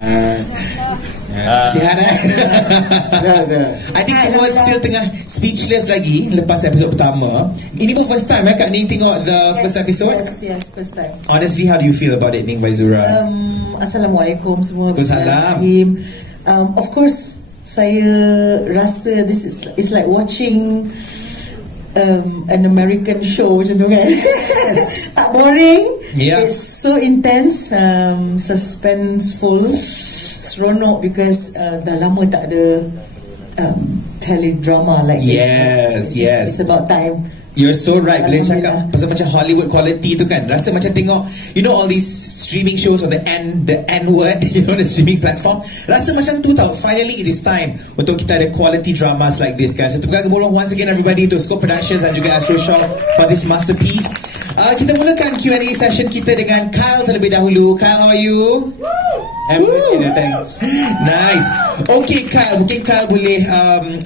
Sihat I think semua still tengah speechless lagi lepas episod pertama. Ini pun first time Kak Ning tengok the first episode? Yes, first time. Honestly, how do you feel about it, Ning Faizura? Assalamualaikum semua. Waalaikumsalam. Of course, saya rasa this is it's like watching an American show macam tu kan. Tak boring. Yeah. It's so intense, suspenseful, seronok because dah lama tak ada teledrama like yes, this. Yes. It's about time. You're so right. Bila cakap pasal macam Hollywood quality tu kan, rasa macam tengok, you know, all these streaming shows on the N word, you know, the streaming platform. Rasa macam tu tau. Finally it is time untuk kita ada quality dramas like this, guys. So tepuk gemuruh once again everybody to Scope Productions dan juga Astro Shaw for this masterpiece. Kita mulakan Q&A session kita dengan Kyle terlebih dahulu. Kyle, how are you? I'm good, thanks. Nice. Okay Kyle, mungkin Kyle boleh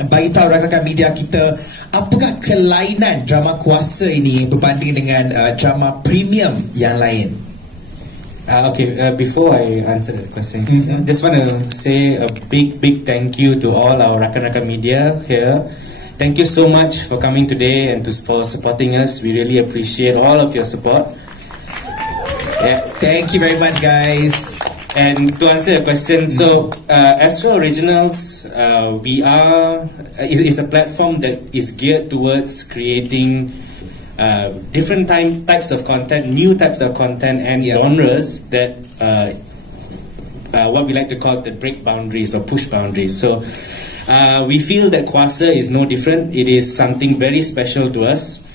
bagi tahu rakan-rakan media kita, apakah kelainan drama Kuasa ini berbanding dengan drama premium yang lain? Before I answer that question, just want to say a big thank you to all our rakan-rakan media here. Thank you so much for coming today and for supporting us. We really appreciate all of your support. Yeah, thank you very much, guys. And to answer your question, so Astro Originals, is a platform that is geared towards creating different types of content, new types of content and genres that what we like to call the break boundaries or push boundaries. So we feel that Kuasa is no different. It is something very special to us.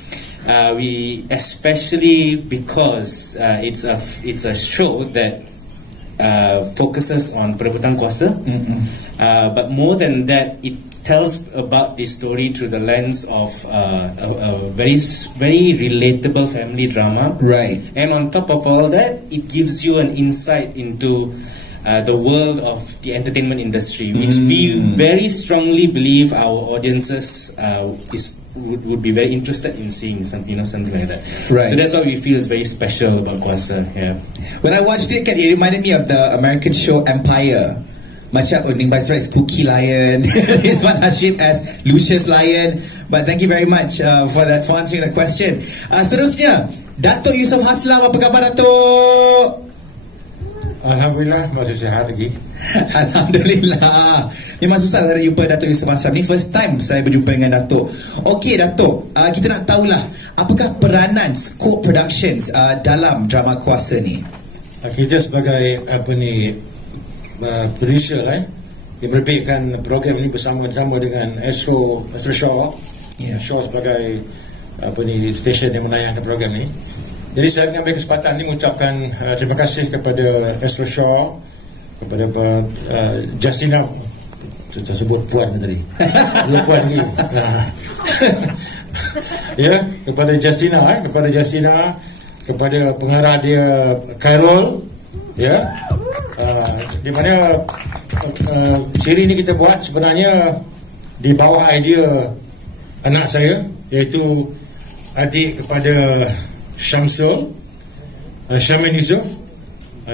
We especially because it's a show that focuses on perebutan kuasa, but more than that, it tells about this story through the lens of a very relatable family drama. Right. And on top of all that, it gives you an insight into the world of the entertainment industry, which we very strongly believe our audiences would be very interested in seeing something like that. Right. So that's what we feel is very special about Kuasa. Yeah. When I watched it, it reminded me of the American show Empire. Macam Ning Faizura is Cookie Lion, Rizwan Hashim as Lucius Lion. But thank you very much for answering the question. Seterusnya, Datuk Yusof Haslam, apa khabar Datuk? Alhamdulillah, masih sihat lagi. Alhamdulillah. Memang susah saya jumpa Datuk Yusof Haslam. Ni first time saya berjumpa dengan Datuk. Okey Datuk, kita nak tahulah apakah peranan Scope Productions dalam drama Kuasa ni? Kita sebagai producer yang merbitkan program ini bersama-sama dengan Astro Shaw. Shaw sebagai stesen yang menayangkan program ini. Jadi saya mengambil kesempatan ini mengucapkan terima kasih kepada Astro Shaw, kepada Justina, saya sebut Puan tadi. Puan ni. Ya, kepada Justina, kepada pengarah dia Khairul, ya. Di mana siri ini kita buat sebenarnya di bawah idea anak saya, iaitu adik kepada Syamsul, Syamin Yusof.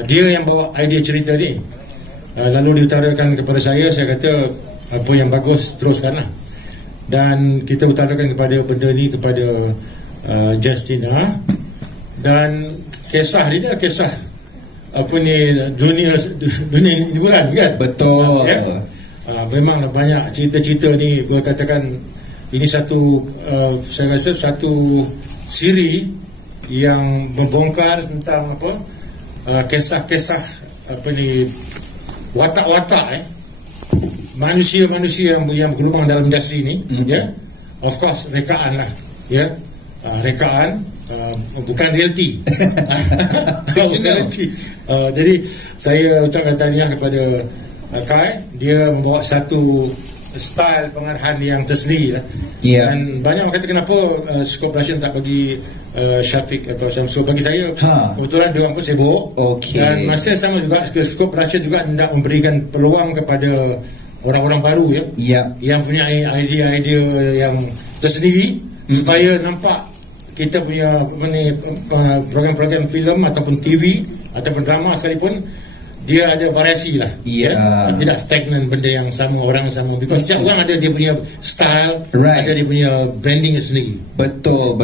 Dia yang bawa idea cerita ni, lalu diutarakan kepada saya kata apa yang bagus teruskanlah, dan kita utarakan kepada benda ni kepada Justina, dan kisah dia adalah kisah dunia hiburan kan? Betul. Memang banyak cerita-cerita ni, berkatakan ini satu saya rasa satu siri yang membongkar tentang kisah-kisah watak-watak manusia-manusia yang berkembang dalam industri ini. Of course rekaan lah, rekaan, bukan reality. Bukan reality. Jadi saya ucapkan tahniah kepada Kai. Dia membawa satu style pengarahan yang tersendiri lah. Dan banyak orang kata kenapa Scope Production tak bagi Syafiq atau Syamsul. Bagi saya kebetulan dia orang pun sibuk. Dan masa sama juga Scope Production juga hendak memberikan peluang kepada orang-orang baru yang punya idea-idea yang tersendiri, supaya nampak kita punya program-program filem ataupun TV ataupun drama sekalipun dia ada variasi lah. Ya. Tidak stagnan benda yang sama, orang sama. Because setiap orang ada dia punya style, Right. ada dia punya branding sendiri. Betul.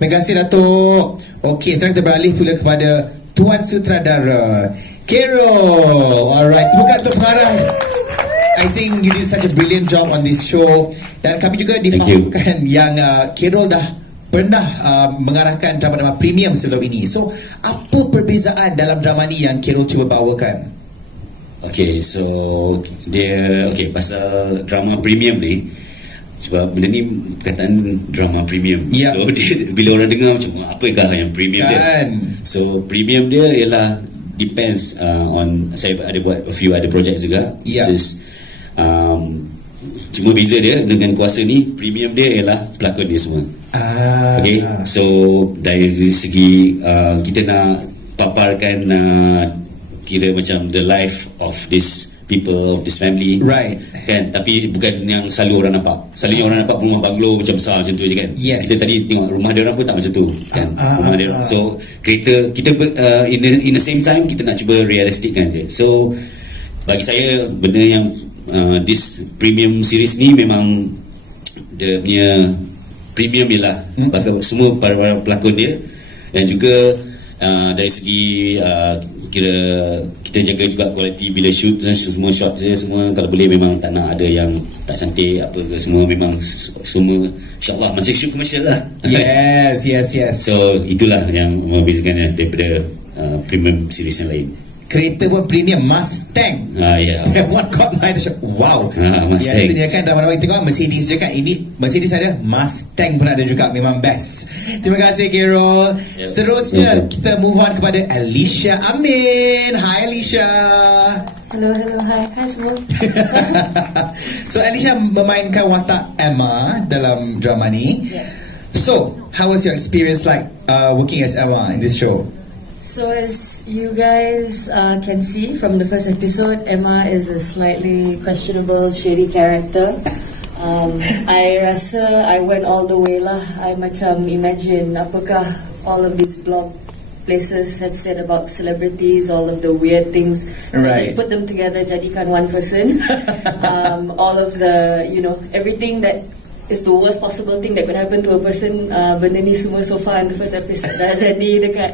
Terima kasih Datuk. Okey, sekarang kita beralih pula kepada Tuan Sutradara Carol. Alright, bukan untuk pengarah. I think you did such a brilliant job on this show. Dan kami juga difahamkan yang Carol dah pernah mengarahkan drama-drama premium sebelum ini. So, apa perbezaan dalam drama ni yang Carol cuba bawakan? Okay, so pasal drama premium ni, sebab benda ni perkataan drama premium. Ya. So bila orang dengar macam apakah yang premium dia? So premium dia ialah depends on, saya ada buat a few other projects juga. Ya. Cuma beza dia dengan Kuasa ni, premium dia ialah pelakon dia semua. Okay, so dari segi kita nak paparkan kira macam the life of this people, of this family, Right. kan, tapi bukan yang selalu orang nampak. Selalunya orang nampak rumah banglo macam besar macam tu je kan. Yes. Kita tadi tengok rumah dia orang pun tak macam tu kan. Rumah dia orang. So kereta kita in the same time kita nak cuba realistikkan dia. So bagi saya benda yang this premium series ni memang dia punya premium ialah semua para pelakon dia, dan juga dari segi kira kita jaga juga kualiti bila shoot, semua shot dia semua kalau boleh memang tak nak ada yang tak cantik apa ke, semua memang semua insyaAllah macam shoot commercial lah. Yes. So itulah yang membezakan daripada premium series yang lain. Kereta pun premium, Mustang. Ya. That one caught my attention. Wow. Mustang. Biasanya kan drama-drama kita tengok Mercedes je kan. Ini Mercedes ada, Mustang pun ada juga. Memang best. Terima kasih Carol. Seterusnya kita move on kepada Alicia Amin. Hi Alicia. Hello, hi semua. So Alicia memainkan watak Emma dalam drama ni. Yeah. So how was your experience like working as Emma in this show? So as you guys can see from the first episode, Emma is a slightly questionable, shady character. I rasa I went all the way lah. I macam imagine apakah all of these blog places have said about celebrities, all of the weird things. So I just put them together, jadikan one person. All of the, everything that is the worst possible thing that could happen to a person. Benda ni semua so far in the first episode dah jadi dekat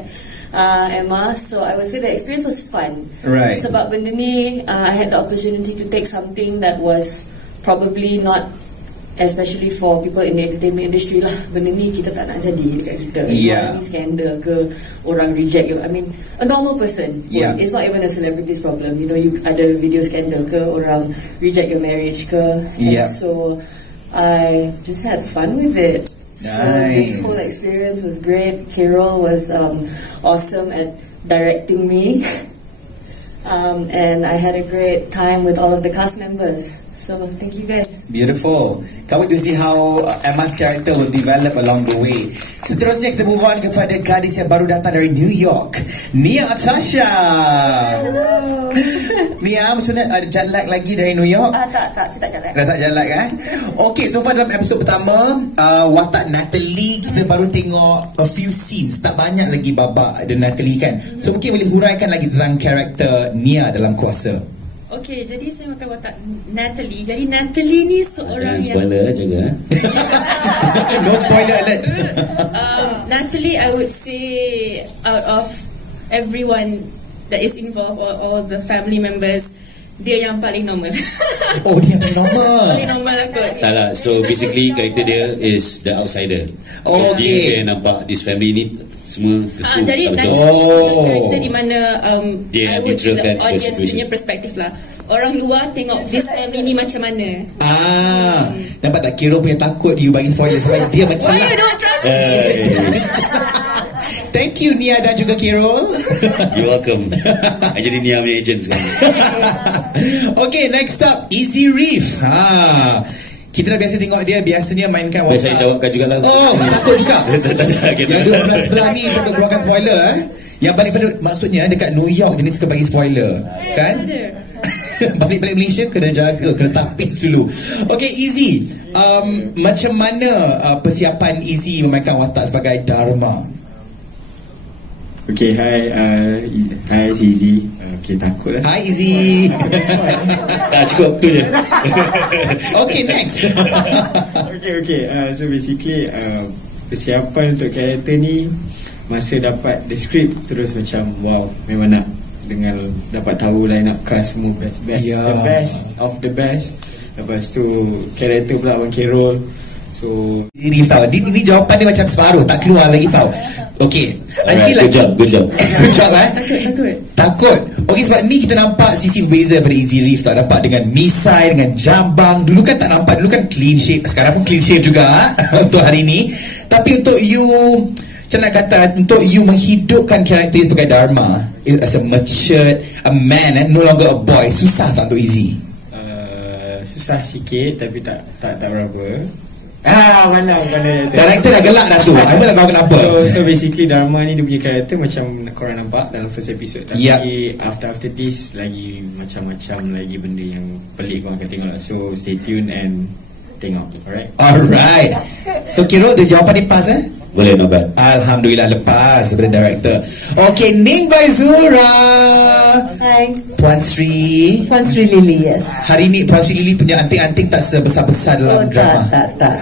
Emma. So I would say the experience was fun. Right. Sebab benda ni I had the opportunity to take something that was probably not, especially for people in the entertainment industry lah, benda ni kita tak nak jadi dekat kita. Yeah. Any scandal ke, orang reject you. I mean, a normal person. Yeah. It's not even a celebrity's problem. You ada video scandal ke, orang reject your marriage ke. And so I just had fun with it. So this whole experience was great. Carol was awesome at directing me. And I had a great time with all of the cast members. So thank you guys. Beautiful. Can't wait to see how Emma's character will develop along the way. Seterusnya kita move on kepada gadis yang baru datang dari New York, Nia Tasha. Hello. Nia, macam mana, ada jet lag lagi dari New York? Tak, saya tak jalan. Dah tak jet lag kan? Okay, so far dalam episod pertama, watak Natalie, kita baru tengok a few scenes. Tak banyak lagi babak ada Natalie kan? So mungkin boleh huraikan lagi tentang karakter Nia dalam Kuasa. Okay, jadi saya makan watak Natalie. Jadi Natalie ni seorang yang Spoiler jaga. No spoiler alert. Natalie, I would say out of everyone that is involved, or all the family members, dia yang paling normal. Oh, dia yang normal. Paling normal lah kot. Tak lah, so basically karakter dia is the outsider. Oh, okay. Dia nampak this family ni semua Jadi betul. karakter di mana Dia I would say neutralkan the audience the situation. punya perspektif lah. Orang luar tengok this family ni macam mana. Nampak tak, Kiro punya takut you bagi spoiler sebab dia macam Why you don't trust me? Thank you Nia dan juga Carol. You're welcome. I jadi Nia punya agent sekarang. Okay, next up Easy Reef. Kita dah biasa tengok dia biasanya mainkan watak. Saya jawabkan juga lah. Oh, takut juga. Tak. Yang duduk sebelah ni takut keluarkan spoiler. Yang balik pada maksudnya dekat New York jenis suka bagi spoiler, kan? Balik-balik Malaysia kena jaga, kena tapis dulu. Okay, Easy, macam mana persiapan Easy memainkan watak sebagai Dharma? Okay, hi Izzy. Okay, takut lah. Hi Izzy. Tak cukup tu je. Okay, next. Okay. So basically, persiapan untuk karakter ni, masa dapat the script terus macam wow, memang nak dengan dapat tahu line up cast semua best. Yeah. The best of the best. Lepas tu karakter pula Abang Carol. So Ini tahu, ini jawapan dia macam separuh, tak keluar lagi tahu. Okay, I feel like Good job. Good job Takut. Okay, sebab ni kita nampak sisi berbeza pada Easy Reef tau. Nampak dengan misai, dengan jambang. Dulu kan tak nampak, dulu kan clean shave. Sekarang pun clean shave juga untuk hari ni. Tapi untuk you, macam nak kata, untuk you menghidupkan karakter sebagai Dharma as a matured, a man, no longer a boy, susah tak untuk Easy? susah sikit tapi tak berapa. Mana director dah gelak dah tu. Aku tak tahu kenapa. So basically Dharma ni dia punya karakter macam korang nampak dalam first episode. Tapi after this lagi macam-macam lagi benda yang pelik korang akan tengok lah. So stay tune and tengok. Alright. So Kiro, dia jawapan ni pas Boleh, not bad. Alhamdulillah lepas daripada director. Okay, Ning Baizura. Hai. Puan Sri Lily, yes. Hari ni Puan Sri Lily punya anting-anting tak sebesar-besar dalam drama. Tak.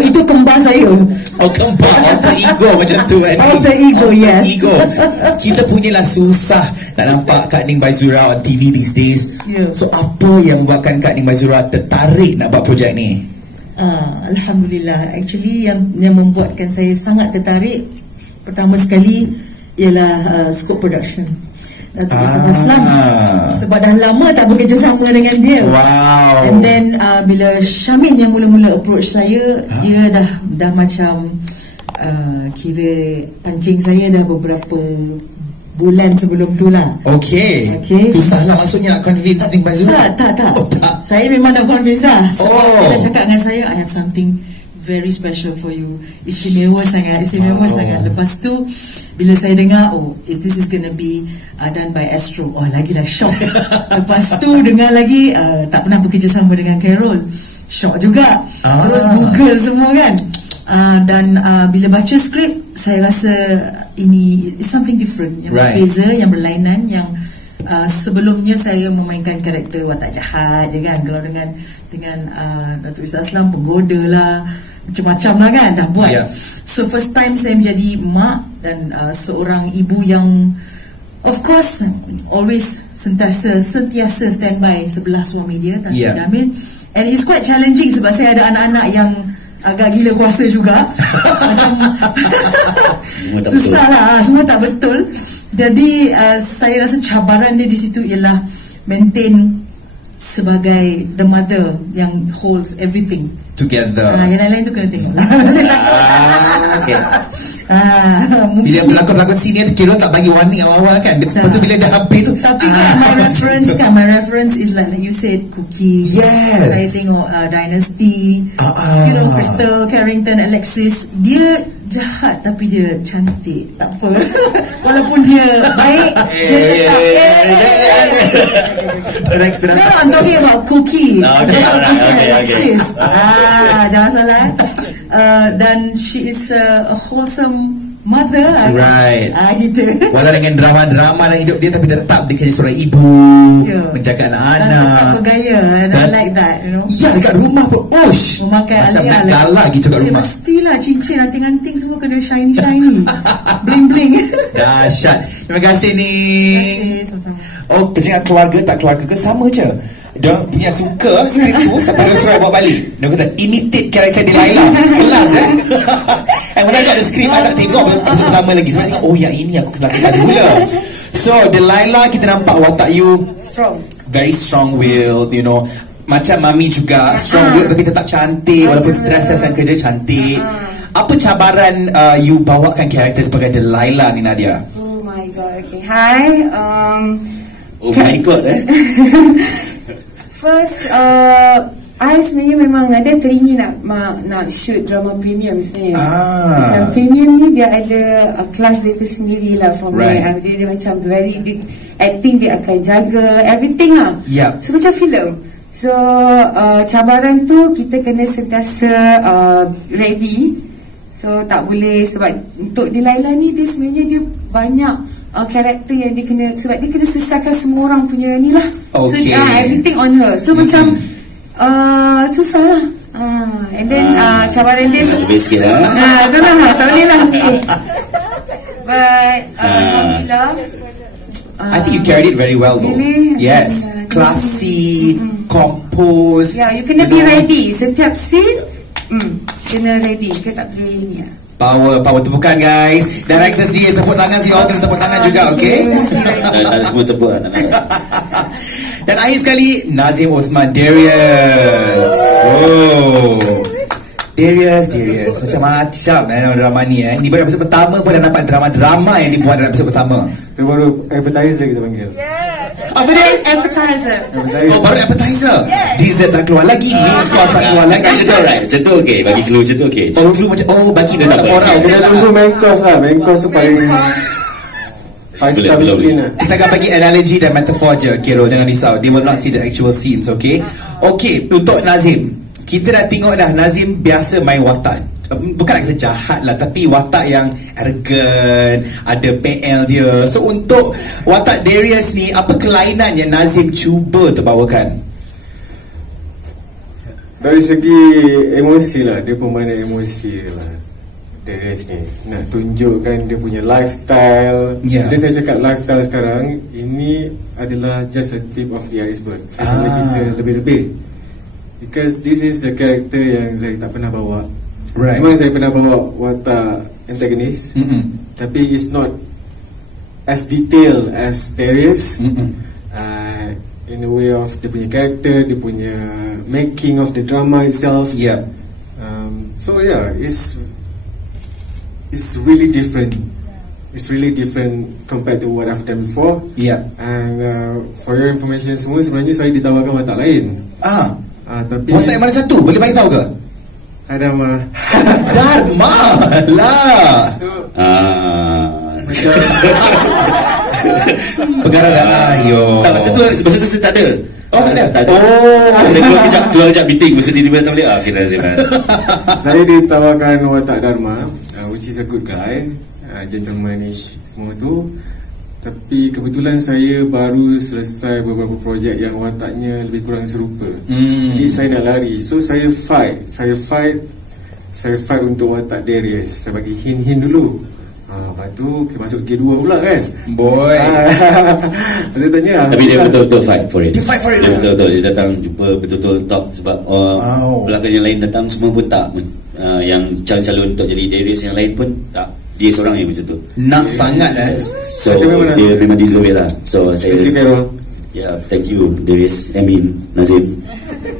itu kembar saya. Oh, kembar, alter ego macam tu kan. Alter ego, yes. Ego. Kita punyalah susah nak nampak Kak Ning Baizura on TV these days. Yeah. So apa yang membuatkan Kak Ning Baizura tertarik nak buat projek ni? Alhamdulillah. Actually yang membuatkan saya sangat tertarik pertama sekali ialah scope production. Datuk Ustaz Aslam. Sebab dah lama tak bekerjasama dengan dia. Wow. And then bila Syamin yang mula-mula approach saya, dia dah macam kira pancing saya dah beberapa bulan sebelum tu lah. Okay. Susah lah maksudnya nak convince Ning Baizura. Tak. Oh, tak. Saya memang dah convince lah. Sebab dia dah cakap dengan saya, I have something very special for you. Istimewa sangat. Lepas tu bila saya dengar, this is gonna be done by Astro. Lagilah shock. Lepas tu dengar lagi tak pernah bekerjasama dengan Carol. Shock juga. Terus Google semua kan. Dan bila baca skrip, saya rasa ini something different, yang berbeza, yang berlainan, yang sebelumnya saya memainkan karakter watak jahat je kan. Kalau dengan Datuk Ustaz Aslam penggoda lah, macam-macam lah kan dah buat. So first time saya menjadi mak dan seorang ibu yang of course always sentiasa standby sebelah suami dia, Tan Jamil. And it's quite challenging sebab saya ada anak-anak yang agak gila kuasa juga. Macam susah lah, semua tak betul. Jadi saya rasa cabaran dia di situ ialah maintain sebagai the mother yang holds everything together. Yang lain-lain tu kena tengok lah. Okay. Bila pelakon-pelakon senior tu kira tak bagi warning awal-awal kan. Lepas tu bila dah habis tu. Tapi kan my reference is like you said, Cookies. Yes. Saya tengok Dynasty. Crystal Carrington, Alexis. Dia jahat tapi dia cantik. Tak apa. Walaupun dia baik, dia tetap. No, I'm talking about Cookie. Alexis. Jangan salah. Dan she is a wholesome mother. Right. Gitu. Walau dengan drama-drama dalam hidup dia, tapi tetap dia jadi seorang ibu, menjaga anak-anak. Dan tetap bergaya. And I like that, you know. Ya, dekat rumah pun memakai macam alia nak galak gitu kat rumah. Mestilah cincin, anting-anting semua kena shiny. Bling-bling. Dahsyat. Terima kasih ni. Terima kasih, sama-sama. Dengan keluarga tak keluarga ke sama je. Dia punya suka skrip tu sampai dia suruh bawa balik. Dia kata imitate karakter Delilah. Kelas And when I got the script, I nak tengok pertama lagi. Sebab tengok, yang ini aku kena lakukan dulu. So Delilah, kita nampak watak you strong, very strong willed, you know. Macam Mami juga strong willed tapi tetap cantik. Walaupun stres-stresan kerja, cantik. Apa cabaran you bawakan karakter sebagai Delilah ni, Nadia? Oh my god. Okay, hi. Oh my god. First, I sebenarnya memang ada teringin nak shoot drama premium sebenarnya. Macam premium ni dia ada kelas dia tersendiri lah for me. Dia macam very big acting, dia akan jaga everything lah. So macam filem. So cabaran tu kita kena sentiasa ready So tak boleh, sebab untuk di Laila ni dia sebenarnya dia banyak karakter yang dia kena, sebab dia kena selesaikan semua orang punya ni lah. Okay. So everything on her. So macam susah lah. And then cabaran dia lebih sikit lah. tak boleh lah. But alhamdulillah, I think you carried it very well though. Really? Yes, classy, composed. Yeah, you kena be ready. Setiap scene kena ready. Kita tak boleh ni lah. Power tepukan guys. Directors ni tepuk tangan, si all kena tepuk tangan juga, okay? Tak ada semua tepuk lah. Dan akhir sekali Nazim Osman, Darius. Darius macam-macam dalam drama ni Ni baru episode pertama pun dah nampak drama-drama yang dibuat dalam episode pertama. Itu baru appetizer kita panggil. Apa dia? Appetizer. Baru appetizer. Dessert tak keluar lagi, main course tak keluar lagi. Macam tu okay, bagi clue macam tu okay. Clue macam bagi dia tak orang. Kita tunggu main course lah. Main course tu paling boleh. Kita akan bagi analogy dan metafor je, okay, Rol, jangan risau. They will not see the actual scenes, okay? Okay, untuk Nazim, kita dah tengok dah Nazim biasa main watak. Bukanlah kita jahat lah, tapi watak yang arrogant, ada PL dia. So untuk watak Darius ni, apa kelainan yang Nazim cuba terbawakan? Dari segi emosi lah, dia pemain emosi lah. Darius ni nak tunjukkan dia punya lifestyle. Jadi saya cakap lifestyle sekarang ini adalah just a tip of the iceberg. Saya boleh cerita lebih-lebih, because this is the character yang saya tak pernah bawa. Memang saya pernah bawa watak antagonis, tapi it's not as detailed as Darius. In the way of dia punya character, dia punya making of the drama itself. So yeah, it's really different. It's really different compared to what I've done before. And for your information semua, sebenarnya saya ditawarkan watak lain. Tapi watak yang mana satu? Boleh bagi tahu ke? Dharma. Dharma lah. Perkara dah ayo. Masa tu saya tak ada. Tak ada. Keluar kejap meeting. Masa dia tak boleh. Okay, Nazim. Saya ditawarkan watak Dharma, which is a good guy, gentlemanish semua tu. Tapi kebetulan saya baru selesai beberapa projek yang wataknya lebih kurang serupa. Jadi saya nak lari. So saya fight untuk watak Darius. Saya bagi hint dulu. Lepas tu kita masuk G2 pula kan. Boy. Dia tanya. Tapi dia betul-betul fight for it. Dia fight for it. Dia betul-betul. Dia datang jumpa betul-betul talk. Sebab pelakon yang lain datang semua pun tak. Yang calon-calon untuk jadi Darius yang lain pun tak. Dia seorang yang macam tu. Nak sangat So dia memang deserve lah. So saya thank you Darius, Nazim.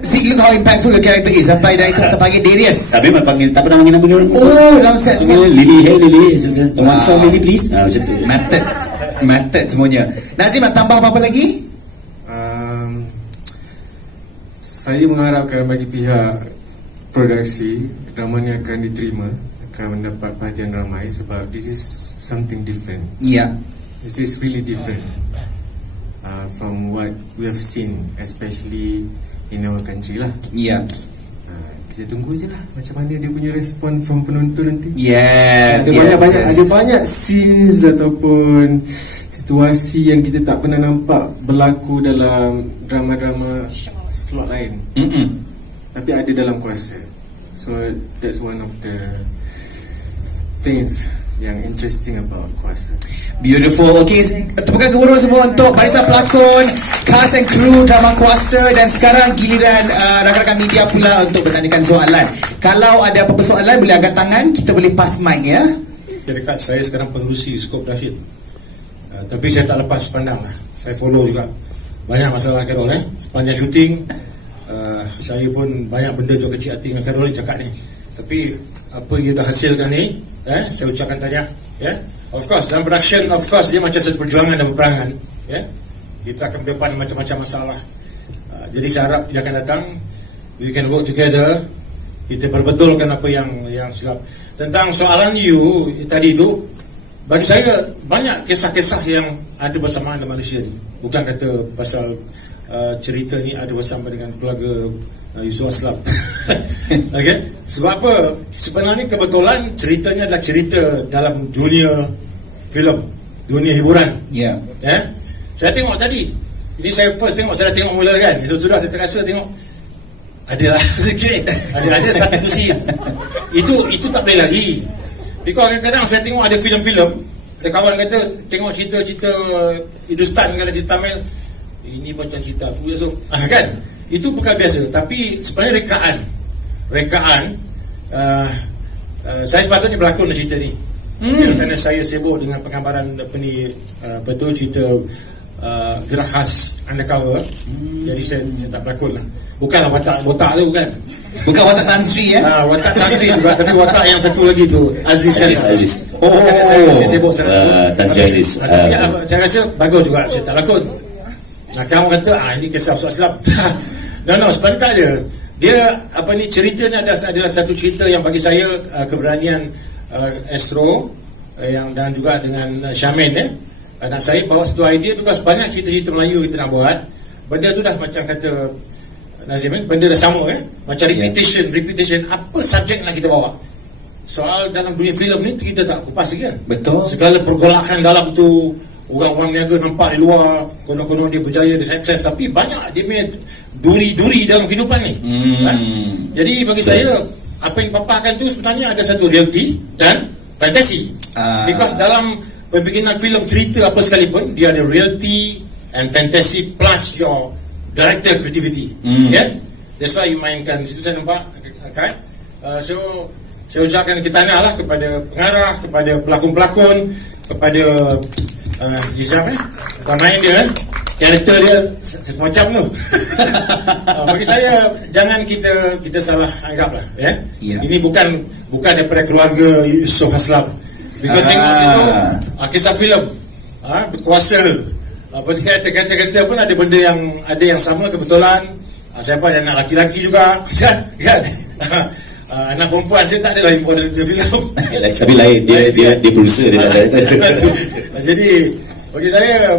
See, look how impactful the character is. Sampai dah itu kita panggil Darius. Memang panggil, tak pernah panggil nama dia orang. Dalam set semua Lily. One song Lily please. Macam tu. Method semuanya. Nazim nak tambah apa-apa lagi? Saya mengharapkan bagi pihak produksi, drama ni akan diterima, akan mendapat perhatian ramai, sebab this is something different. This is really different from what we have seen, especially in our country lah. Kita tunggu je lah macam mana dia punya respon from penonton nanti. Ada banyak scenes ataupun situasi yang kita tak pernah nampak berlaku dalam drama-drama slot lain. Tapi ada dalam Kuasa. So that's one of the things yang interesting about Kuasa. Beautiful. Okay, tepukan gemuruh semua untuk barisan pelakon, cast and crew drama Kuasa. Dan sekarang giliran rakan-rakan media pula untuk bertanyakan soalan. Kalau ada apa-apa soalan boleh angkat tangan, kita boleh pass mic ya. Dekat saya sekarang pengurusi Skop David. Tapi saya tak lepas pandang lah. Saya follow juga. Banyak masalah Carol sepanjang syuting. Saya pun banyak benda tu kecil hati dengan Carol cakap ni. Tapi apa yang dah hasilkan ni, saya ucapkan tahniah. Of course, dalam production, of course dia macam satu perjuangan dan peperangan. Kita akan berdepan macam-macam masalah. Jadi saya harap dia akan datang, we can work together. Kita perbetulkan apa yang silap. Tentang soalan you tadi tu, bagi saya banyak kisah-kisah yang ada bersamaan dengan manusia ni. Bukan kata pasal cerita ni ada bersama dengan keluarga Yusuf Aslam. Okay. Sebab apa? Sebenarnya kebetulan ceritanya adalah cerita dalam dunia filem, dunia hiburan. Ya. Saya tengok tadi. Ini saya first tengok, saya dah tengok mula kan. Sudah saya terasa tengok adalah sikit. Ada satu scene. Itu tak boleh lagi. Because kadang-kadang saya tengok ada filem-filem, ada kawan kata tengok cerita-cerita Hindustan kan, cerita Tamil, ini macam cerita aku biasa. Kan? Itu bukan biasa, tapi sebenarnya rekaan saya sepatutnya berlakon dalam cerita ni. Kerana saya sibuk dengan penggambaran cerita gerak khas undercover. Jadi saya tak berlakon lah. Bukanlah botak tu bukan. Bukan watak Tan Sri watak Tan Sri juga, tapi watak yang satu lagi tu Aziz kan. Aziz. Saya sibuk Tan Sri Aziz. Saya rasa bagus juga saya tak lakon. Kamu kata ini kisah Ustaz Aslam. No, sebenarnya tak ada. Dia ceritanya adalah satu cerita yang bagi saya keberanian Astro dan juga dengan Syamin anak saya bawa satu idea, because banyak cerita-cerita Melayu kita nak buat. Benda tu dah macam kata Nazim, benda dah sama macam repetition. Apa subjek nak kita bawa? Soal dalam dunia filem ni kita tak kupas lagi kan. Betul. Segala pergolakan dalam tu, orang-orang niaga nampak di luar, konon-konon dia berjaya, dia sukses, tapi banyak dia punya duri-duri dalam kehidupan ni. Jadi bagi saya apa yang dipaparkan tu sebenarnya ada satu reality dan fantasi. Because dalam pembikinan filem cerita apa sekalipun, dia ada reality and fantasy plus your director creativity. That's why you mainkan situ. Saya nampak okay? So saya ucapkan kita lah kepada pengarah, kepada pelakon-pelakon, kepada Izam main dia karakter dia macam tu. Bagi saya jangan kita salah anggap lah Ini bukan daripada keluarga Yusuf Aslam. Kita tengok situ kisah filem berkuasa, kata-kata pun ada benda yang sama kebetulan. Siapa ada anak laki-laki juga kan? Anak perempuan saya tak ada lain model filem. Tapi lain dia producer dia tak ada. Jadi bagi saya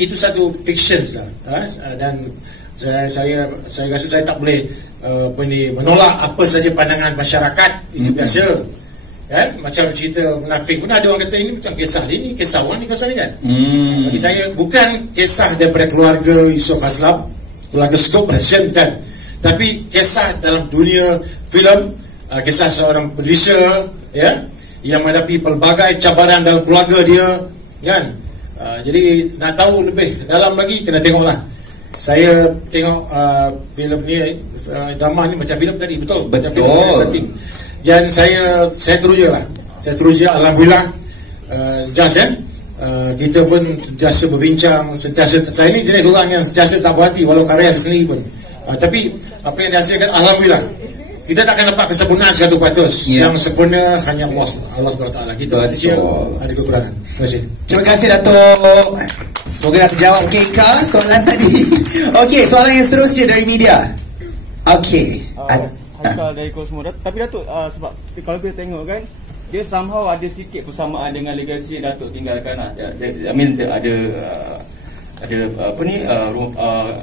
itu satu fiction lah. Dan saya rasa saya tak boleh menolak apa saja pandangan masyarakat. Ini biasa. Kan? Macam cerita Munafik pun ada orang kata ini macam kisah dia ni, kisah orang ni, kisah ni kan. Bagi saya bukan kisah daripada keluarga Yusuf Aslam, keluarga Scoop Hashim kan, tapi kisah dalam dunia filem, kisah seorang producer yang menghadapi pelbagai cabaran dalam keluarga dia kan. Jadi nak tahu lebih dalam lagi kena tengoklah. Saya tengok filem ni, drama ni macam filem tadi, betul. Dan saya teruja lah. Saya teruja, alhamdulillah. Kita pun sentiasa berbincang, saya ni jenis orang yang sentiasa tak puas hati walau karya saya sendiri pun. Tapi apa yang dihasilkan, alhamdulillah. Kita tak akan dapat kesempurnaan 100%. Yang sempurna hanya Allah SWT. Kita manusia ada kekurangan. Terima kasih. Terima kasih Datuk. Semoga dah terjawab Ika soalan tadi. Okey, soalan yang seterusnya dari media. Okey. Asal dari Cosmo. Tapi Datuk, sebab kalau kita tengok kan, dia somehow ada sikit persamaan dengan legasi Datuk tinggalkan. I mean ada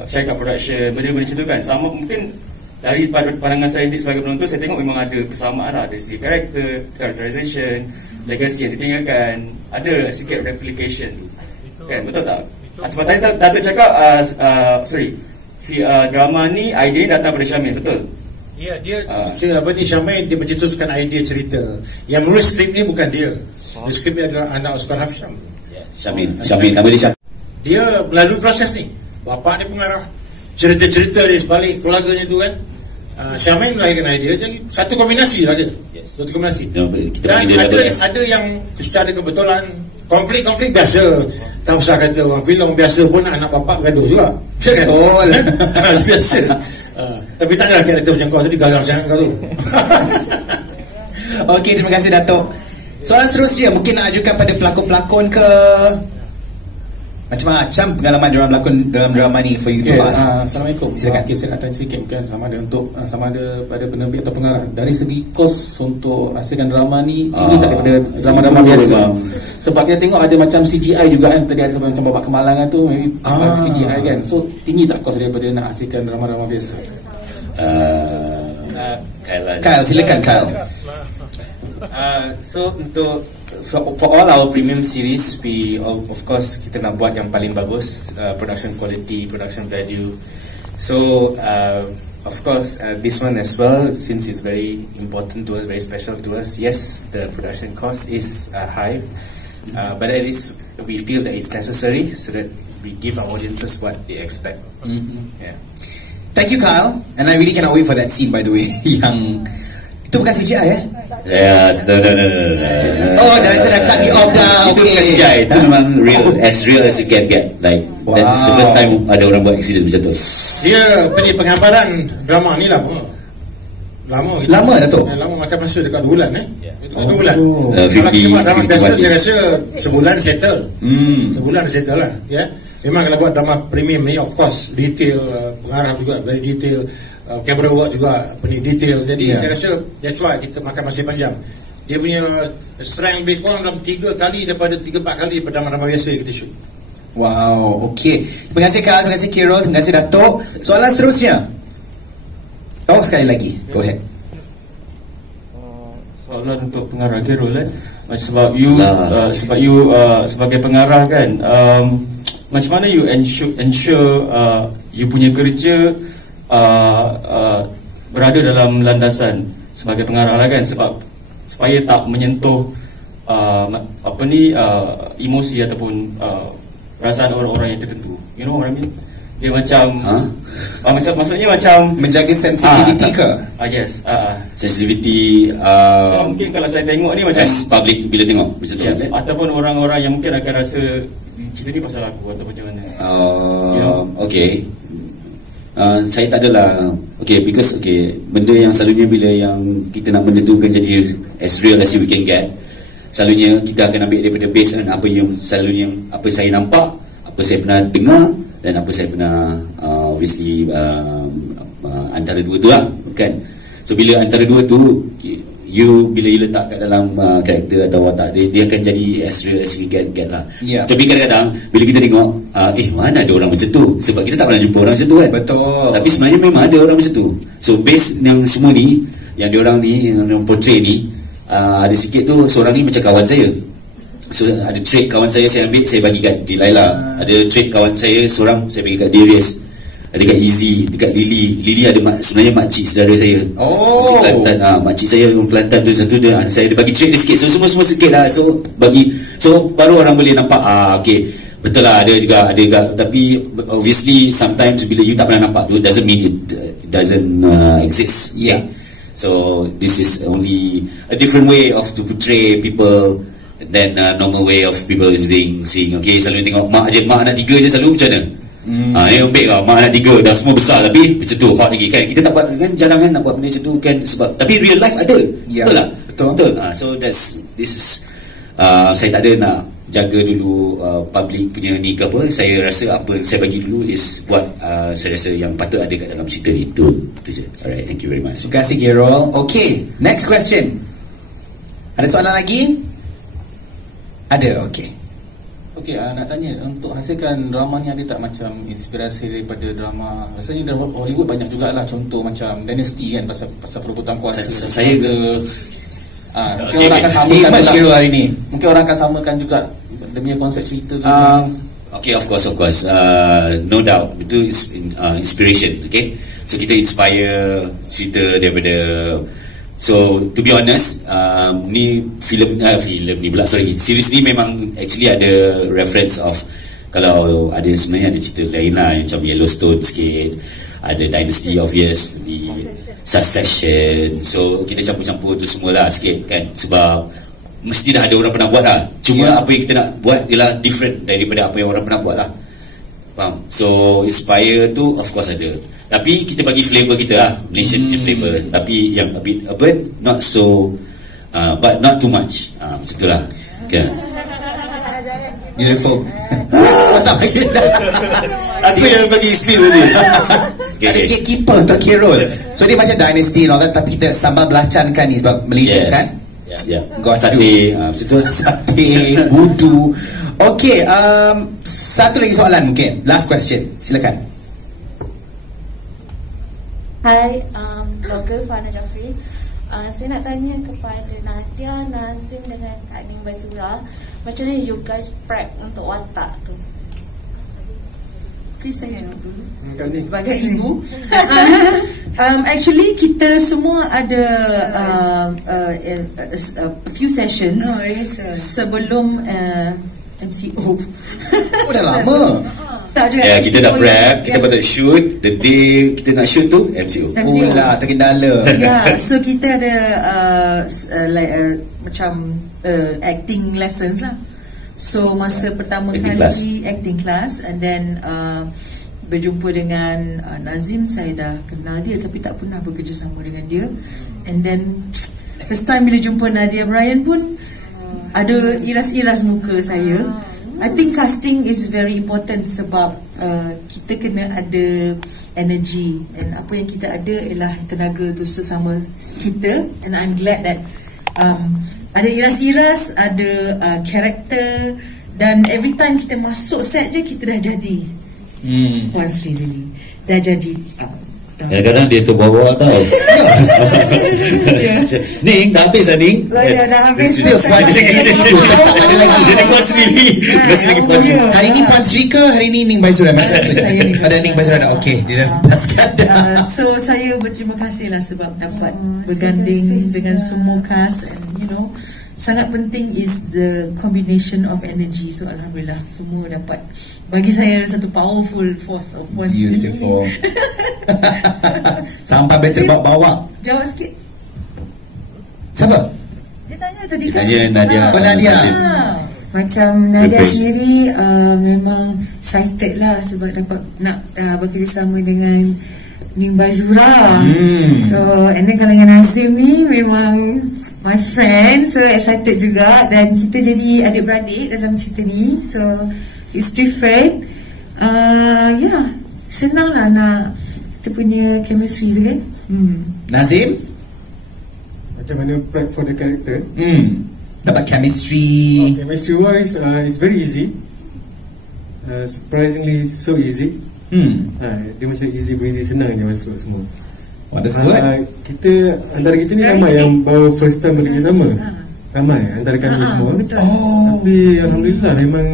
syarikat production, benda-benda macam tu kan. Sama mungkin dari pandangan saya sebagai penonton, saya tengok memang ada kesamaan lah. Ada si characterization, legacy yang ditinggalkan, ada sikit replication kan, betul tak? Sebab tadi Datuk cakap drama ni idea datang dari Syamin, betul? Ya, Syamin dia mencetuskan idea cerita. Yang menulis skrip ni bukan dia. Skrip ni adalah anak Oscar Hafiz Syamin, nama dia Syamin. Dia melalui proses ni. Bapa dia pengarah, cerita-cerita dia sebalik keluarganya tu kan. Syamin melahirkan idea. Jadi satu kombinasi lah dia. Satu kombinasi. Dan ada yang secara kebetulan konflik biasa. Tak usah kata orang filem biasa pun anak bapa bergaduh juga. Betul. Biasa. Tapi tak ada karakter macam kau tadi, gagal sangat kau tu. Okey, terima kasih Datuk. Soalan seterusnya mungkin nak ajukan pada pelakon-pelakon ke macam-macam pengalaman dalam melakon dalam drama ni for you to ask. Assalamualaikum. Silakan. Saya nak tanya sikit mungkin sama ada pada penerbit atau pengarah. Dari segi kos untuk hasilkan drama ni tinggi tak daripada drama-drama biasa? Sebab kita tengok ada macam CGI juga kan, tadi ada macam Bapak Kemalangan tu maybe CGI kan. So tinggi tak kos daripada nak hasilkan drama-drama biasa? Kyle, silakan Kyle. So for all our premium series, we of course kita nak buat yang paling bagus, production quality, production value. So of course this one as well, since it's very important to us, very special to us. Yes, the production cost is high, but at least we feel that it's necessary so that we give our audiences what they expect. Yeah. Thank you Kyle, and I really cannot wait for that scene by the way. Yang itu bukan CGI ya? Yes, no. Oh, director dah cut me off dah. Itu bukan CGI, itu memang real as you can get. Like that's the first time ada orang buat accident macam tu. Dia punya penggambaran drama ni lama dah tu. Lama makan masa dekat 2 bulan Itu 2 bulan. Kalau 50, kita buat drama biasa 50. saya rasa sebulan settle. Sebulan settle lah, ya. Memang kalau buat drama premium ni of course detail, pengarah juga very detail, camera work juga penuh detail. Jadi saya rasa that's why kita makan masa panjang. Dia punya strength lebih kurang dalam 3 kali daripada 3-4 kali pada drama biasa kita shoot. Wow, okay. Terima kasih Kyle, terima kasih Kirol, terima kasih Dato'. Soalan seterusnya. Oh, sekali lagi. Go ahead. Soalan untuk pengarah Kirol sebab you sebagai pengarah kan, macam mana you ensure you punya kerja berada dalam landasan sebagai pengarah lah kan, sebab supaya tak menyentuh emosi ataupun perasaan orang-orang yang tertentu. You know what I mean? Dia macam maksudnya macam menjaga sensitivity ke? Yes. Sensitivity mungkin kalau saya tengok ni macam public bila tengok macam tu. Yes, ataupun orang-orang yang mungkin akan rasa cerita ni pasal aku atau macam mana. Okay. Saya tak adalah because benda yang selalunya bila yang kita nak benda tu kan jadi as real as we can get, selalunya kita akan ambil daripada based on apa yang selalunya apa saya nampak, apa saya pernah dengar dan apa saya pernah obviously antara dua tu lah kan. So bila antara dua tu bila you letak kat dalam karakter atau watak dia akan jadi as real as we get lah. Tapi kadang-kadang bila kita tengok mana ada orang macam tu, sebab kita tak pernah jumpa orang macam tu kan. Betul. Tapi sebenarnya memang ada orang macam tu. So based yang semua ni yang diorang ni yang portray ni, ada sikit tu seorang ni macam kawan saya. So ada trait kawan saya ambil, saya bagikan di Laila. Ada trait kawan saya seorang, saya bagi kat Darius. Ada kat Izzy, dekat Lily ada sebenarnya makcik saudara saya. Makcik Kelantan. Makcik saya orang Kelantan tu satu dia. Saya ada bagi trait dia sikit. So semua sikit lah. So baru orang boleh nampak betul lah, ada juga. Tapi obviously sometimes bila you tak pernah nampak tu doesn't mean it doesn't exist. So this is only a different way of to portray people than normal way of people seeing. Selalu tengok mak anak 3 je selalu macam mana. Ni baik lah, mak anak 3 dah semua besar tapi macam tu hot lagi kan. Kita tak buat kan, jarang kan nak buat benda macam tu kan, sebab tapi real life ada. Betul lah. Betul. So this is saya tak ada nak jaga dulu public punya ni ke apa. Saya rasa apa yang saya bagi dulu is buat saya rasa yang patut ada kat dalam cerita ni. Itu je. Alright, thank you very much. Terima kasih Gerald. Okay, next question. Ada soalan lagi? Ada, okay. Nak tanya, untuk hasilkan drama ni ada tak macam inspirasi daripada drama? Rasanya drama Hollywood banyak jugalah, contoh macam Dynasty kan, pasal perebutan kuasa. Saya ke mungkin orang akan samakan juga hari ni. Mungkin orang akan samakan juga demi konsep cerita tu. Of course. No doubt itu inspiration. Okay, so kita inspire cerita daripada. So to be honest, ni film ni pula, series ni memang actually ada reference of, kalau ada sebenarnya ada cerita lain lah macam Yellowstone sikit, ada Dynasty obviously, Succession. So kita campur-campur tu semualah sikit kan, sebab mesti dah ada orang pernah buat lah. Cuma apa yang kita nak buat ialah different daripada apa yang orang pernah buat lah. Faham? So inspire tu of course ada, tapi kita bagi flavor kita lah, Malaysian flavor, tapi yang a bit urban, not so but not too much. Macam tu lah kan. Beautiful. Aku yang bagi spill ni. Ada gatekeeper untuk Kirol. So dia macam Dynasty and all that, tapi kita sambal belacan kan ni sebab Malaysia kan. Sate, betul. Sate, wudu. Okay, satu lagi soalan mungkin. Last question. Silakan. Hi, blogger Fana Jafri. Saya nak tanya kepada Nadia, Nazim dengan Kak Ning Bazura, macam mana you guys prep untuk watak tu? Please saya nak dulu sebagai ibu. Actually kita semua ada a few sessions sebelum MCO. Oh, dah lama. Tak juga. Ya, kita dah prep, kita patut shoot. The day kita nak shoot tu MCO. Oh lah, terkendala. Ya, so kita ada macam acting lessons lah. So masa pertama kali acting class, and then berjumpa dengan Nazim, saya dah kenal dia tapi tak pernah bekerjasama dengan dia. And then first time bila jumpa Nadia Brian pun ada iras-iras muka saya. I think casting is very important sebab kita kena ada energy, and apa yang kita ada ialah tenaga tu sesama kita. And I'm glad that ada iras-iras, ada karakter, dan every time kita masuk set je kita dah jadi Puan Sri really dah jadi. Kadang-kadang dia terbawa tau. Ning, dah habis dah Ning. Dah habis. Ada lagi. Dia Puan Sri. Masih lagi Puan Sri. Hari ni Puan Sri ke hari ni Ning Bazura? Ada Ning Bazura dah. Okay, dia dah lepaskan dah. So saya berterima kasih lah sebab dapat berganding dengan semua cast, and you know, sangat penting is the combination of energy. So alhamdulillah semua dapat bagi saya satu powerful force of Puan Sri. Beautiful. Sampai boleh terbawa. Jawab sikit. Siapa? Dia tanya tadi kan. Tanya Nadia. Oh, Nadia. Macam Nadia sendiri memang excited lah sebab dapat nak bekerjasama dengan Ning Bazura. So and then kalau dengan Nazim ni memang my friend, so excited juga, dan kita jadi adik-beradik dalam cerita ni. So it's different. Yeah, senang lah nak kita punya chemistry tu kan. Nazim? Macam mana prep for the character? Dapat chemistry. Chemistry wise, it's very easy. Surprisingly so easy. Dia macam easy breezy, senang je masuk semua. Oh, that's good. Kita antara kita ni ramai yang baru first time bekerja sama. Ramai antara kami semua. Tapi alhamdulillah memang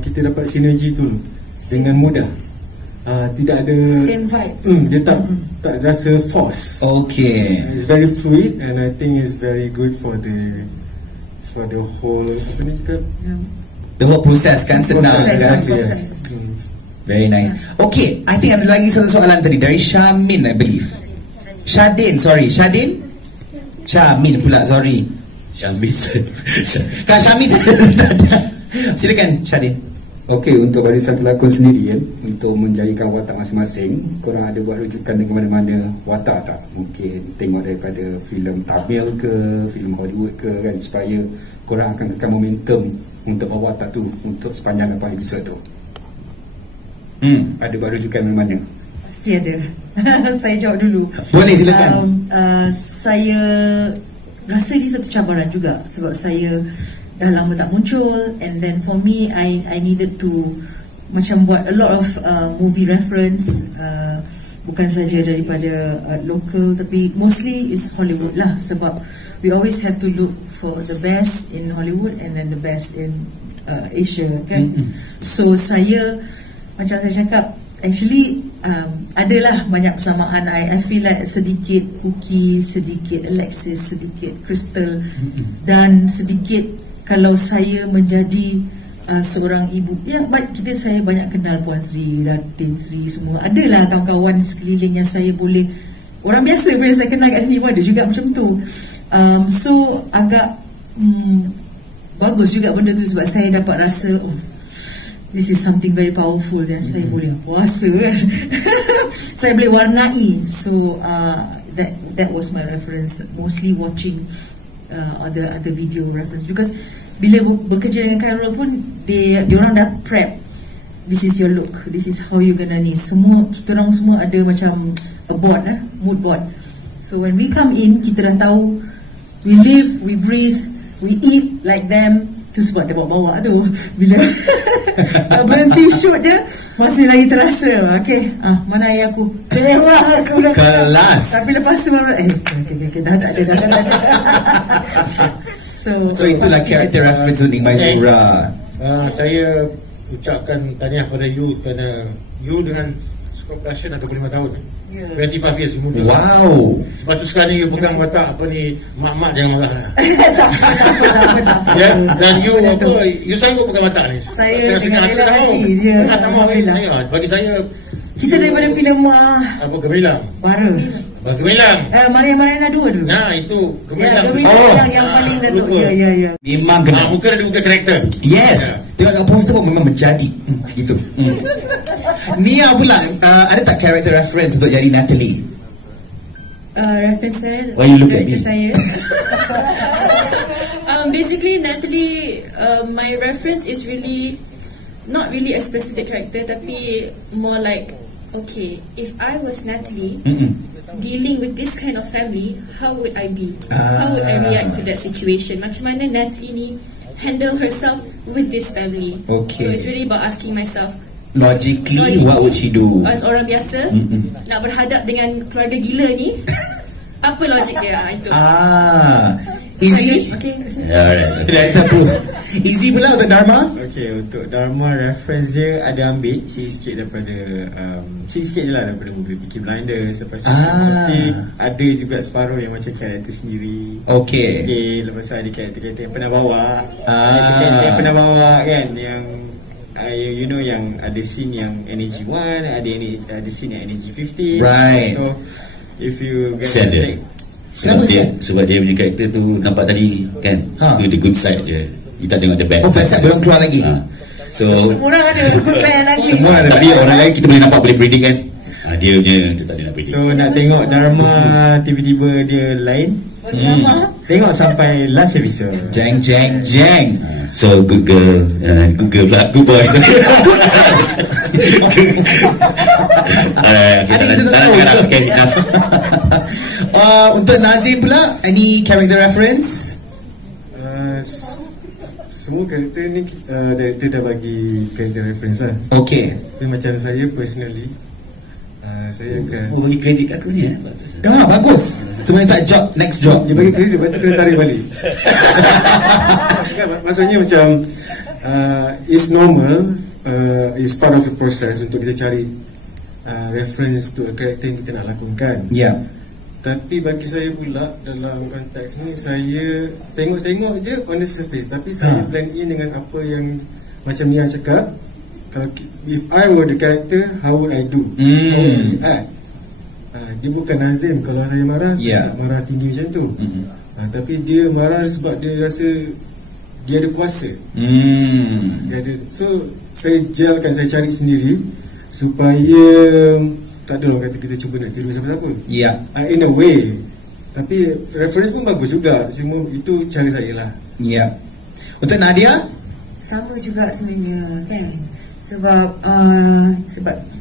kita dapat sinergi tu dengan mudah. Tidak ada same vibe. Dia tak rasa force. Okay. It's very fluid, and I think it's very good for the whole apa ni cakap? The whole process kan senang kan? Yes. Very nice. Okay, I think ada lagi satu soalan tadi dari Syamin, I believe. Syadin, sorry. Syamin pula, sorry. Syamin. Kak Syamin. Silakan Syadin. Okey, untuk barisan pelakon sendiri kan, untuk menjadikan watak masing-masing, korang ada buat rujukan dengan mana-mana watak tak? Mungkin tengok daripada filem Tamil ke, filem Hollywood ke kan, supaya korang akan kekal momentum untuk bawa watak tu untuk sepanjang 8 episod tu. Ada buat rujukan mana-mana? Pasti ada. Saya jawab dulu. Boleh, silakan. Saya rasa ini satu cabaran juga sebab saya dah lama tak muncul, and then for me I needed to macam buat a lot of movie reference, bukan saja daripada local tapi mostly is Hollywood lah, sebab we always have to look for the best in Hollywood and then the best in Asia kan. So saya macam saya cakap, actually adalah banyak persamaan. I feel like sedikit Cookie, sedikit Alexis, sedikit Crystal, dan sedikit kalau saya menjadi seorang ibu. Ya, saya banyak kenal Puan Sri, Datin Sri, semua. Adalah kawan-kawan sekeliling yang saya boleh, orang biasa pun yang saya kenal kat sini pun ada juga macam tu. So agak bagus juga benda tu sebab saya dapat rasa this is something very powerful dan saya boleh puasa kan. Saya boleh warnai. So that was my reference, mostly watching other video reference, because bila bekerja dengan Khairul pun dia orang dah prep, this is your look, this is how you gonna ni, semua kita orang semua ada macam a board, mood board. So when we come in, kita dah tahu we live, we breathe, we eat like them, Tu sebab dia bawa tu bila berhenti shoot dia masih lagi terasa. Okay, mana ayah aku? Kecewa aku bilang kelas. Tapi lepas tu baru okay, dah tak ada. So itulah character reference untuk Ning Maizura. Saya ucapkan tahniah pada you kerana you dengan Scott Production dah 25 tahun. 25 years muda. Wow. Sebab tu sekarang ni you pegang watak apa ni, mak-mak jangan marah lah. Ya, dan you you sanggup pegang watak ni. Saya dengan rela hati dia. Bagi saya kita daripada filem apa Gemilang. Gemilang. Maria Mariana 2 dulu. Nah, itu Gemilang. Yang paling datuk. Ya. Memang kena. Muka dia juga karakter. Yes. Tengok kat poster pun memang menjadi gitu. Nia pula ada tak character reference untuk jadi Natalie? Reference saya, character saya. Basically Natalie, my reference is really not really a specific character, tapi more like, okay, if I was Natalie dealing with this kind of family, how would I be? How would I react to that situation? Macam mana Natalie ni handle herself with this family? Okay. So it's really about asking myself, logically what would she do? As orang biasa nak berhadap dengan keluarga gila ni, apa logik dia? Itu. Easy. Okay. Director proof. Easy pula untuk Dharma. Okay, untuk Dharma reference dia ada ambil sikit daripada sikit je lah daripada movie Peaky Blinders. Lepas tu mesti ada juga separuh yang macam karakter sendiri. Okay, lepas tu ada karakter-karakter yang pernah bawa. Karakter yang pernah bawa kan, yang you know, yang ada scene yang Energy 1, ada scene yang Energy 50. Right. So if you get sebab dia punya karakter tu nampak tadi kan, tu the good side je, kita tengok the bad side belum keluar lagi. So orang ada good bad lagi. Semua ada, tapi orang lain kita boleh nampak, boleh predict kan. Dia punya tu tak ada nak predict. So nak tengok Dharma tiba-tiba dia lain, tengok sampai last episode. Jeng. So good girl pula, good boy. Untuk Nazim pula, any character reference? Semua karakter ni director dah bagi karakter reference lah. Okay. Tapi macam saya personally, saya akan bagi kredit aku ni. Bagus. Sebenarnya tak job, next job. Dia bagi kredit, lepas tu kena tarik balik. Maksudnya macam it's normal, it's part of the process untuk kita cari reference to a character yang kita nak lakonkan. Ya. Tapi bagi saya pula dalam konteks ni, saya tengok je on the surface, tapi saya blend in dengan apa yang macam Nia cakap. Kalau if I were the character, how would I do? How would I act? Dia bukan Nazim. Kalau saya marah, saya tak marah tinggi macam tu. Tapi dia marah sebab dia rasa dia ada kuasa. So saya gelkan, saya cari sendiri supaya tak ada orang kata kita cuba nak tiru siapa-siapa. In a way. Tapi reference pun bagus juga. Cuma itu cara saya lah. Untuk Nadia? Sama juga sebenarnya kan. Sebab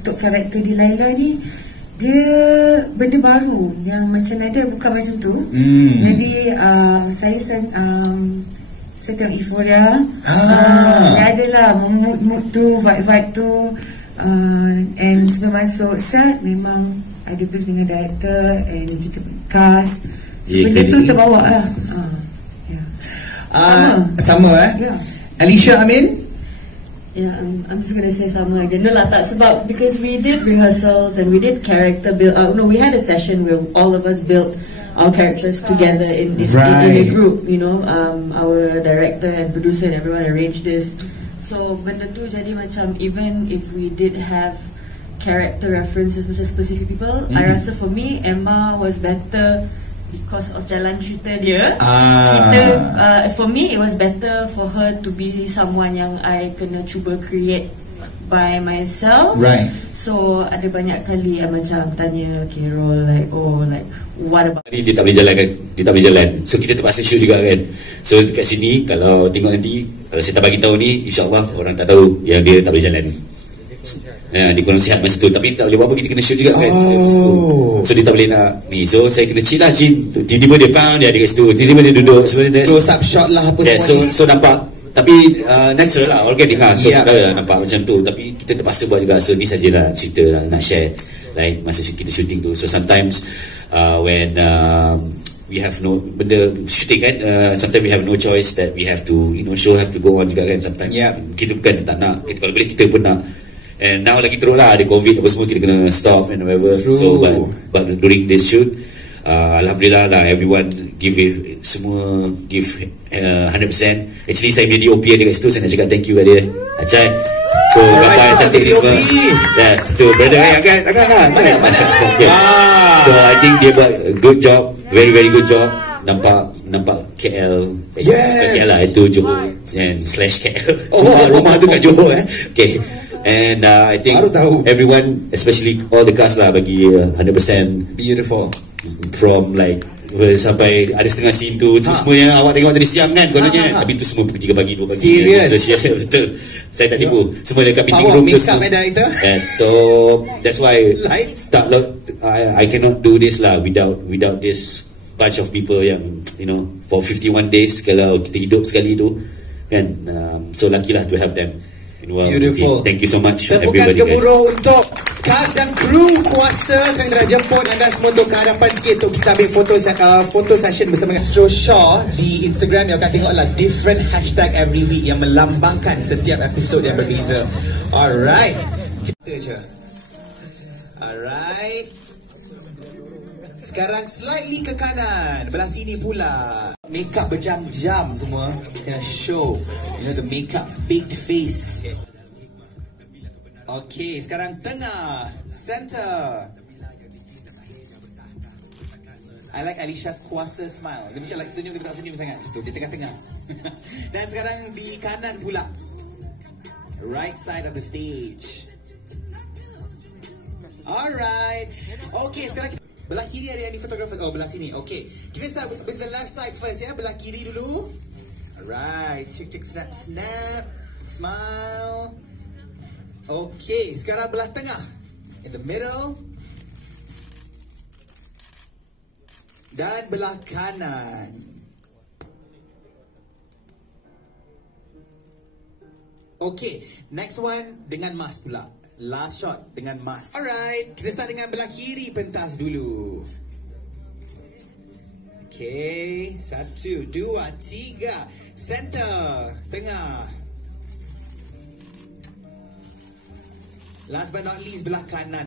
untuk karakter di Laila ni, dia benda baru yang macam Nadia bukan macam tu. Jadi saya tengok Euphoria. Dia adalah mood tu, vibe tu. And sebelum masuk set memang ada brief dengan director and kita cast, so benda tu terbawa lah. Sama Alicia Amin. I'm just gonna say sama again. No lah, tak, sebab because we did rehearsals and we did character build. We had a session where all of us built our characters together in a group. You know, our director and producer and everyone arranged this. So benda tu jadi macam, even if we did have character references macam specific people, I rasa for me Emma was better because of jalan cerita dia. For me it was better for her to be someone yang I kena cuba create by myself. So ada banyak kali macam tanya Carol like, what about dia tak boleh jalan kan, dia tak boleh jalan, so kita terpaksa shoot juga kan. So dekat sini kalau tengok nanti, kalau saya tak bagi tahu ni, insyaAllah orang tak tahu yang dia tak boleh jalan. Dia kurang sihat masa tu, tapi tak boleh buat apa, kita kena shoot juga kan. So dia tak boleh nak ni, so saya kena chill lah. Tiba-tiba dia pound, dia ada kat situ, tiba-tiba dia duduk, close up shot lah apa semua. So nampak tapi natural lah, organic lah. So dah nampak macam tu. Tapi kita terpaksa buat juga. So ni sajalah cerita lah, nak share like masa kita shooting tu. So sometimes when we have no benda shooting kan, sometimes we have no choice that we have to, you know, show have to go on juga kan. Sometimes kita bukan tak nak, kalau boleh kita pun nak. And now lagi teruk lah, ada COVID apa semua, kita kena stop and whatever. So but during this shoot, Alhamdulillah lah, everyone give it, semua give 100%. Actually saya punya DOP dia kat situ, saya nak cakap thank you kat dia, Acai. So gambar yang cantik ni semua. Yes, tu brother angkat lah. Mana okay. So I think dia buat a good job, very good job. Nampak KL, KL lah, itu Johor and slash KL. Rumah tu kat Johor Okay. And I think everyone, especially all the cast lah, bagi 100%. Beautiful. From like sampai ada setengah scene tu semua yang awak tengok tadi siang kan kononnya, tapi tu semua pukul 3 pagi 2 pagi. Serious? Betul. Saya tak tipu. Semua dekat meeting room tu semua. Yes, so that's why I cannot do this lah without this bunch of people yang, you know, for 51 days kalau kita hidup sekali tu kan. So lucky lah to have them. Well, beautiful. Thank you so much. Tepukan gemuruh untuk cast dan kru Kuasa. Kami nak jemput anda semua untuk ke hadapan sikit untuk kita ambil foto session bersama dengan Astro Shaw di Instagram. Yang akan tengoklah different hashtag every week yang melambangkan setiap episod yang berbeza. Alright, kita je. Alright, sekarang slightly ke kanan, belah sini pula. Makeup berjam-jam semua, kena show, you know, the makeup baked face. Okay, sekarang tengah, center. I like Alicia's Kuasa smile. Dia macam like senyum, dia tak senyum sangat. Tu, di tengah-tengah. Dan sekarang di kanan pula, right side of the stage. Alright. Okay, sekarang kita belah kiri ada yang fotografer. Oh, belah sini. Okay, kita start with the left side first ya. Belah kiri dulu. Alright, cek snap smile. Okay, sekarang belah tengah, in the middle. Dan belah kanan. Okay, next one dengan mask pula. Last shot dengan mask. Alright, kita start dengan belah kiri pentas dulu. Okay, 1, 2, 3. Center, tengah. Last but not least, belah kanan.